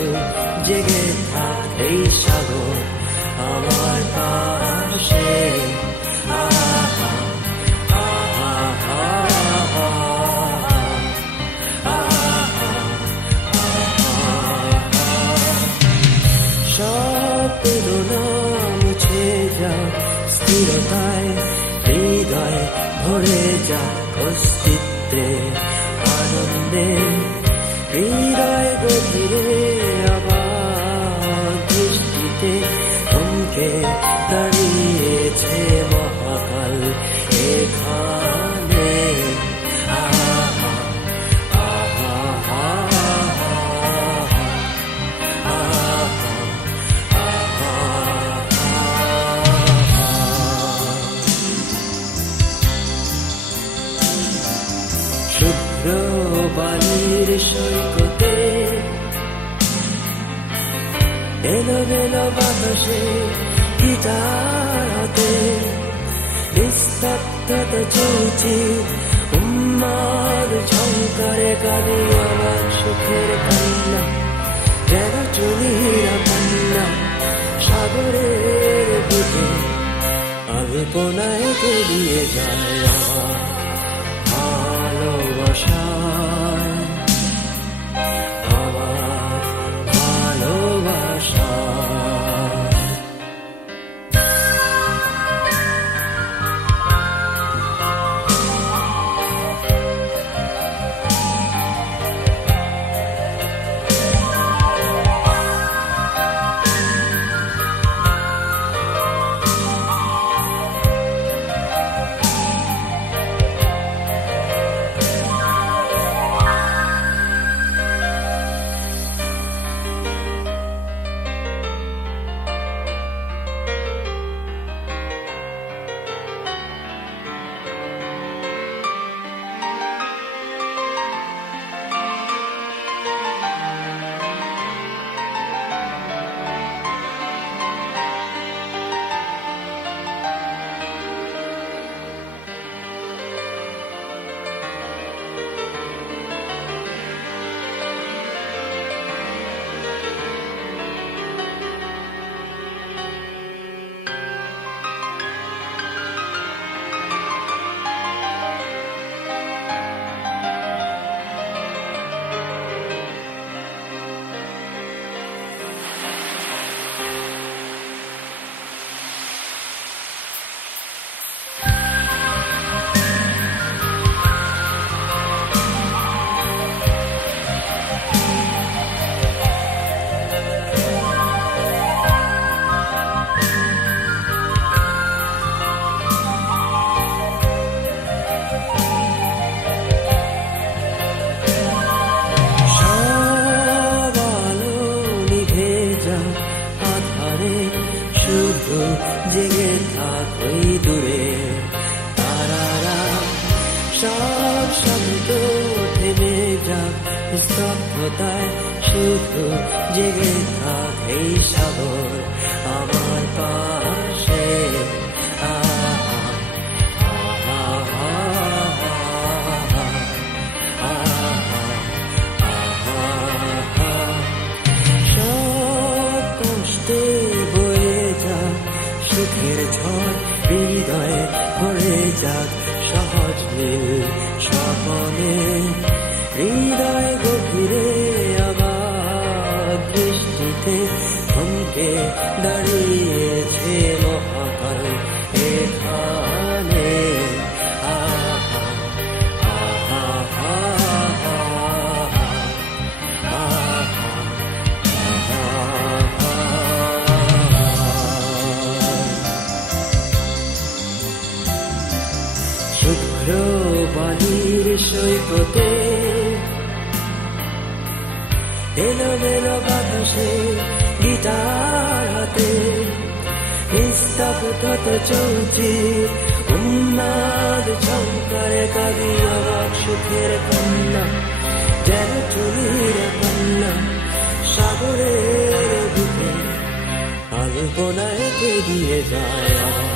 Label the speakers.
Speaker 1: শুধু জেগে থাক এই সাগর। আমার পাশে আহা আহা আহা স্থিরতায় হৃদয় ভরে যা অস্তিত্বে আনন্দে হৃদয় গভীরে। থমকে দাঁড়িয়েছে মহাকাল এখানে আহা আহা শুভ্র বালির সৈকতে এলো মেলো বাতাসে গিটারতে নিস্তব্ধতা চলছি উম্মাদ ঝঙ্কারে কানে আমার সুখের কান্না যেন চুনিরা কান্না সাগরের বুকে আলপনায় গড়িয়ে যায় আমার ভালোবাসায় জেগে থাক ওই দূরে। তারারা সব শব্দ থেমে যা স্তব্ধতায় শুধু জেগে থাক এই সাগর। আমার পাশে সুখের ঝড় হৃদয়ে ভরে যাক সহজ নীল স্বপনে। বালির সৈকতে। এলো মেলো বাতাসে চলছে, উন্মাদ চমকারে কাঁদি অবাক সুখের কন্যা, যেন চুলির কন্যা, সাগরের বুকে। আলো কল্পনায় এগিয়ে যায়